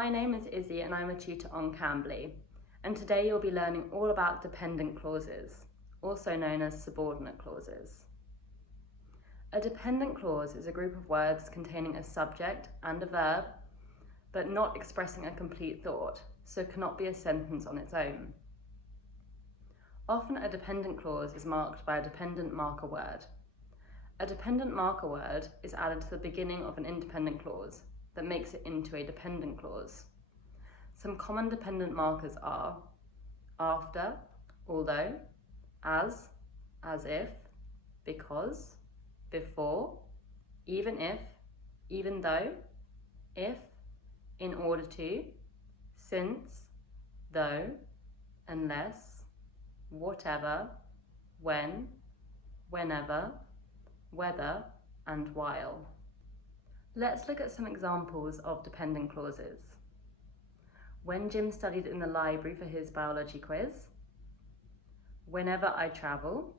My name is Izzy and I'm a tutor on Cambly, and today you'll be learning all about dependent clauses, also known as subordinate clauses. A dependent clause is a group of words containing a subject and a verb, but not expressing a complete thought, so cannot be a sentence on its own. Often a dependent clause is marked by a dependent marker word. A dependent marker word is added to the beginning of an independent clause that makes it into a dependent clause. Some common dependent markers are after, although, as if, because, before, even if, even though, if, in order to, since, though, unless, whatever, when, whenever, whether, and while. Let's look at some examples of dependent clauses. When Jim studied in the library for his biology quiz, whenever I travel,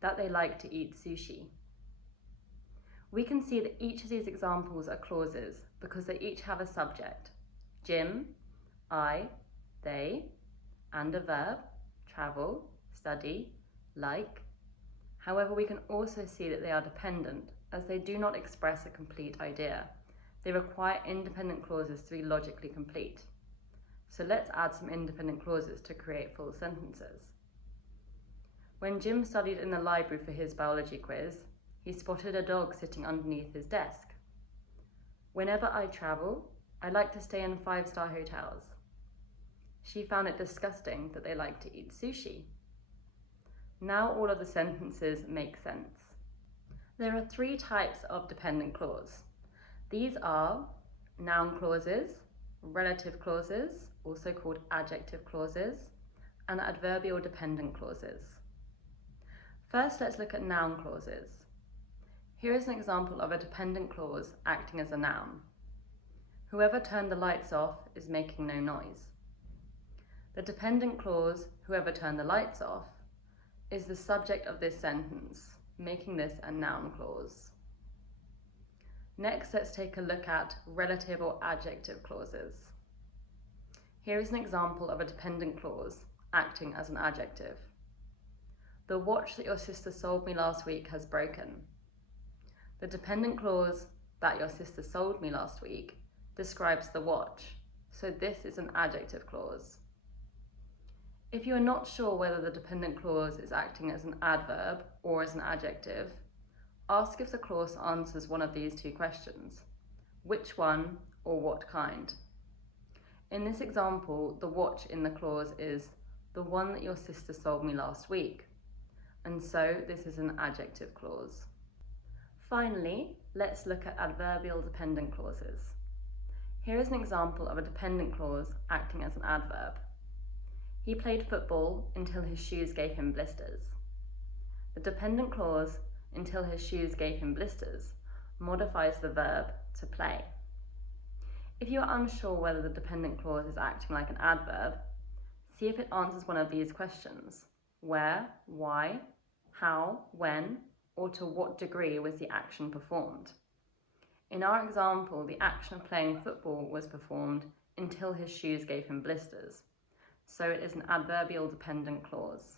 that they like to eat sushi. We can see that each of these examples are clauses because they each have a subject, Jim, I, they, and a verb, travel, study, like. However, we can also see that they are dependent as they do not express a complete idea. They require independent clauses to be logically complete. So let's add some independent clauses to create full sentences. When Jim studied in the library for his biology quiz, he spotted a dog sitting underneath his desk. Whenever I travel, I like to stay in 5-star hotels. She found it disgusting that they like to eat sushi. Now all of the sentences make sense. There are 3 types of dependent clause. These are noun clauses, relative clauses, also called adjective clauses, and adverbial dependent clauses. First, let's look at noun clauses. Here is an example of a dependent clause acting as a noun. Whoever turned the lights off is making no noise. The dependent clause, whoever turned the lights off, is the subject of this sentence, making this a noun clause. Next, let's take a look at relative or adjective clauses. Here is an example of a dependent clause acting as an adjective. The watch that your sister sold me last week has broken. The dependent clause that your sister sold me last week describes the watch, so this is an adjective clause. If you are not sure whether the dependent clause is acting as an adverb or as an adjective, ask if the clause answers one of these 2 questions. Which one or what kind? In this example, the watch in the clause is the one that your sister sold me last week, and so this is an adjective clause. Finally, let's look at adverbial dependent clauses. Here is an example of a dependent clause acting as an adverb. He played football until his shoes gave him blisters. The dependent clause, until his shoes gave him blisters, modifies the verb to play. If you are unsure whether the dependent clause is acting like an adverb, see if it answers one of these questions. Where, why, how, when, or to what degree was the action performed? In our example, the action of playing football was performed until his shoes gave him blisters, so it is an adverbial dependent clause.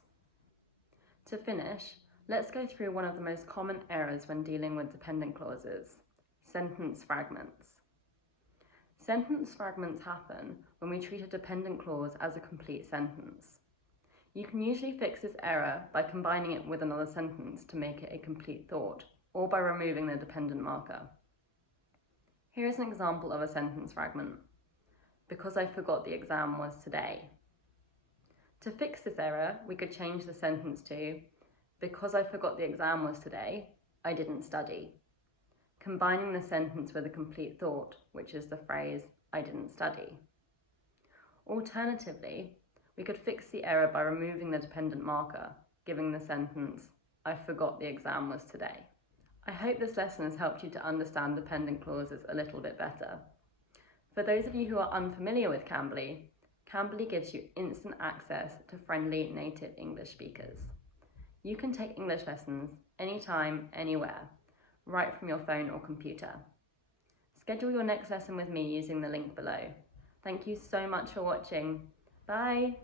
To finish, let's go through one of the most common errors when dealing with dependent clauses, sentence fragments. Sentence fragments happen when we treat a dependent clause as a complete sentence. You can usually fix this error by combining it with another sentence to make it a complete thought, or by removing the dependent marker. Here is an example of a sentence fragment. Because I forgot the exam was today. To fix this error, we could change the sentence to, because I forgot the exam was today, I didn't study, combining the sentence with a complete thought, which is the phrase, I didn't study. Alternatively, we could fix the error by removing the dependent marker, giving the sentence, I forgot the exam was today. I hope this lesson has helped you to understand dependent clauses a little bit better. For those of you who are unfamiliar with Cambly, Cambly gives you instant access to friendly native English speakers. You can take English lessons anytime, anywhere, right from your phone or computer. Schedule your next lesson with me using the link below. Thank you so much for watching. Bye!